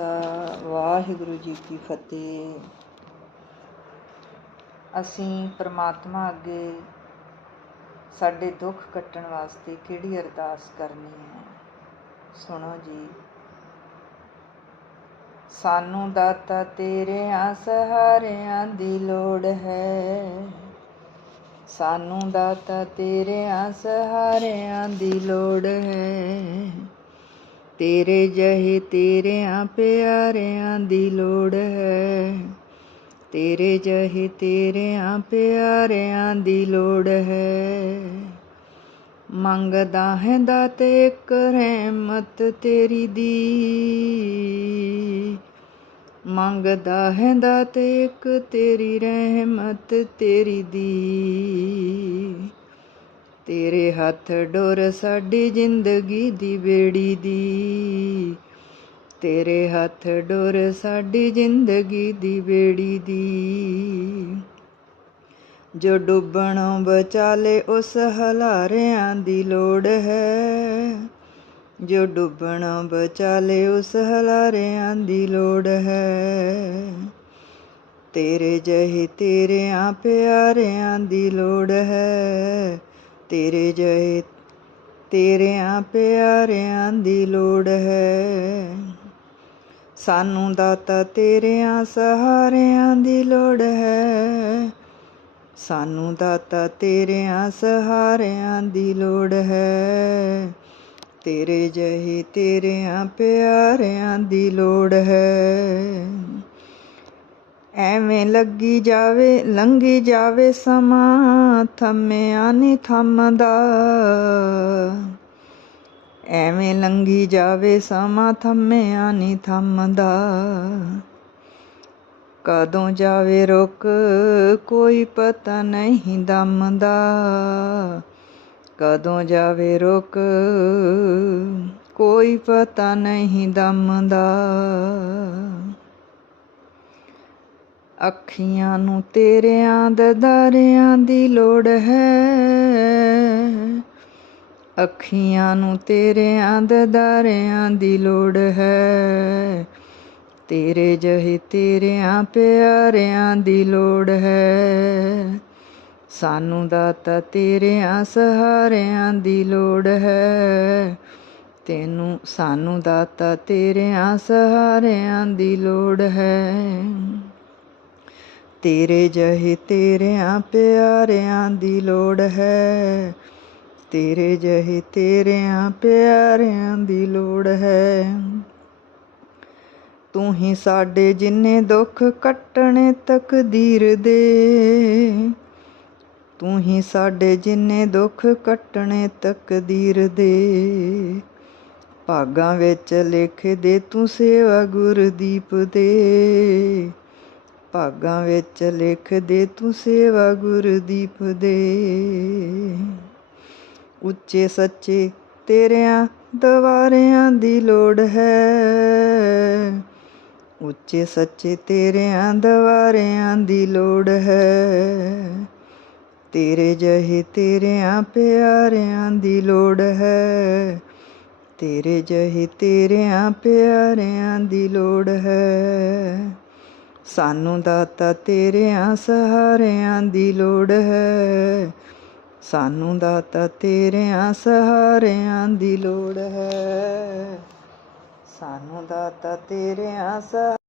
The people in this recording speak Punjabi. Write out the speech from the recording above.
ਖਾਲਸਾ ਵਾਹਿਗੁਰੂ ਜੀ ਕੀ ਫਤਿਹ। ਅਸੀਂ ਪ੍ਰਮਾਤਮਾ ਅੱਗੇ ਸਾਡੇ ਦੁੱਖ ਕੱਟਣ ਵਾਸਤੇ ਕਿਹੜੀ ਅਰਦਾਸ ਕਰਨੀ ਹੈ? ਸੁਣੋ ਜੀ। ਸਾਨੂੰ ਦਾਤਾ ਤੇਰਿਆਂ ਸਹਾਰਿਆਂ ਦੀ ਲੋੜ ਹੈ। ਸਾਨੂੰ ਦਾਤਾ ਤੇਰਿਆਂ ਸਹਾਰਿਆਂ ਦੀ ਲੋੜ ਹੈ। ਤੇਰੇ ਜਹੇ ਤੇਰਿਆਂ ਪਿਆਰਿਆਂ ਦੀ ਲੋੜ ਹੈ। ਤੇਰੇ ਜਹੇ ਤੇਰਿਆਂ ਪਿਆਰਿਆਂ ਦੀ ਲੋੜ ਹੈ। ਮੰਗਦਾ ਹੈ ਦਾਤੇ ਇੱਕ ਰਹਿਮਤ ਤੇਰੀ ਦੀ। ਮੰਗਦਾ ਹੈ ਦਾਤੇ ਇੱਕ ਤੇਰੀ ਰਹਿਮਤ ਤੇਰੀ ਦੀ। ਤੇਰੇ ਹੱਥ ਡੋਰ ਸਾਡੀ ਜ਼ਿੰਦਗੀ ਦੀ ਬੇੜੀ ਦੀ। ਤੇਰੇ ਹੱਥ ਡੋਰ ਸਾਡੀ ਜ਼ਿੰਦਗੀ ਦੀ ਬੇੜੀ ਦੀ। ਜੋ ਡੁੱਬਣੋਂ ਬਚਾਲੇ ਉਸ ਹਲਾਰਿਆਂ ਦੀ ਲੋੜ ਹੈ, ਜੋ ਡੁੱਬਣੋਂ ਬਚਾਲੇ ਉਸ ਹਲਾਰਿਆਂ ਦੀ ਲੋੜ ਹੈ। ਤੇਰੇ ਜਹੇ ਤੇਰਿਆਂ ਪਿਆਰਿਆਂ ਦੀ ਲੋੜ ਹੈ ਤੇਰੇ ਜਹੇ, ਤੇਰਿਆਂ ਪਿਆਰਿਆਂ ਦੀ ਲੋੜ ਹੈ। ਸਾਨੂੰ ਦਾਤਾ ਤੇਰਿਆਂ ਸਹਾਰਿਆਂ ਦੀ ਲੋੜ ਹੈ। ਸਾਨੂੰ ਦਾਤਾ ਤੇਰਿਆਂ ਸਹਾਰਿਆਂ ਦੀ ਲੋੜ ਹੈ। ਤੇਰੇ ਜਹੇ, ਤੇਰਿਆਂ ਪਿਆਰਿਆਂ ਦੀ ਲੋੜ ਹੈ। ਐਵੇਂ ਲੱਗੀ ਜਾਵੇ, ਲੰਘੀ ਜਾਵੇ ਸਮਾਂ, ਥੰਮਿਆ ਨਹੀਂ ਥੰਮਦਾ। ਐਵੇਂ ਲੰਘੀ ਜਾਵੇ ਸਮਾਂ, ਥੰਮਿਆ ਨਹੀਂ ਥੰਮਦਾ। ਕਦੋਂ ਜਾਵੇ ਰੁਕ ਕੋਈ ਪਤਾ ਨਹੀਂ ਦਮ ਦਾ ਕਦੋਂ ਜਾਵੇ ਰੁਕ ਕੋਈ ਪਤਾ ਨਹੀਂ ਦਮ ਦਾ ਅੱਖੀਆਂ ਨੂੰ ਤੇਰਿਆਂ ਦਦਾਰਿਆਂ ਦੀ ਲੋੜ ਹੈ। ਅੱਖੀਆਂ ਨੂੰ ਤੇਰਿਆਂ ਦਦਾਰਿਆਂ ਦੀ ਲੋੜ ਹੈ। ਤੇਰੇ ਜਹੇ ਤੇਰਿਆਂ ਪਿਆਰਿਆਂ ਦੀ ਲੋੜ ਹੈ। ਸਾਨੂੰ ਦਾਤਾ ਤੇਰਿਆਂ ਸਹਾਰਿਆਂ ਦੀ ਲੋੜ ਹੈ। ਤੈਨੂੰ ਸਾਨੂੰ ਦਾਤਾ ਤੇਰਿਆਂ ਸਹਾਰਿਆਂ ਦੀ ਲੋੜ ਹੈ। ਤੇਰੇ ਜਹੇ ਤੇਰਿਆਂ ਪਿਆਰਿਆਂ ਦੀ ਲੋੜ ਹੈ। ਤੇਰੇ ਜਹੇ ਤੇਰਿਆਂ ਪਿਆਰਿਆਂ ਦੀ ਲੋੜ ਹੈ। ਤੂੰ ਹੀ ਸਾਡੇ ਜਿੰਨੇ ਦੁੱਖ ਕੱਟਣੇ ਤਕਦੀਰ ਦੇ। ਤੂੰ ਹੀ ਸਾਡੇ ਜਿੰਨੇ ਦੁੱਖ ਕੱਟਣੇ ਤਕਦੀਰ ਦੇ। ਭਾਗਾਂ ਵਿੱਚ ਲਿਖ ਦੇ ਤੂੰ ਸੇਵਾ ਗੁਰਦੀਪ ਦੇ। ਭਾਗਾਂ ਵਿੱਚ ਲਿਖ ਦੇ ਤੂੰ ਸੇਵਾ ਗੁਰਦੀਪ ਦੇ ਉੱਚੇ ਸੱਚੇ ਤੇਰਿਆਂ ਦਵਾਰਿਆਂ ਦੀ ਲੋੜ ਹੈ। ਉੱਚੇ ਸੱਚੇ ਤੇਰਿਆਂ ਦਵਾਰਿਆਂ ਦੀ ਲੋੜ ਹੈ। ਤੇਰੇ ਜਹੇ ਤੇਰਿਆਂ ਪਿਆਰਿਆਂ ਦੀ ਲੋੜ ਹੈ। ਤੇਰੇ ਜਹੇ ਤੇਰਿਆਂ ਪਿਆਰਿਆਂ ਦੀ ਲੋੜ ਹੈ। ਸਾਨੂੰ ਦਾਤਾ ਤੇਰਿਆਂ ਸਹਾਰਿਆਂ ਦੀ ਲੋੜ ਹੈ। ਸਾਨੂੰ ਦਾਤਾ ਤੇਰਿਆਂ ਸਹਾਰਿਆਂ ਦੀ ਲੋੜ ਹੈ। ਸਾਨੂੰ ਦਾਤਾ ਤੇਰਿਆਂ ਸਹਾਰਿਆਂ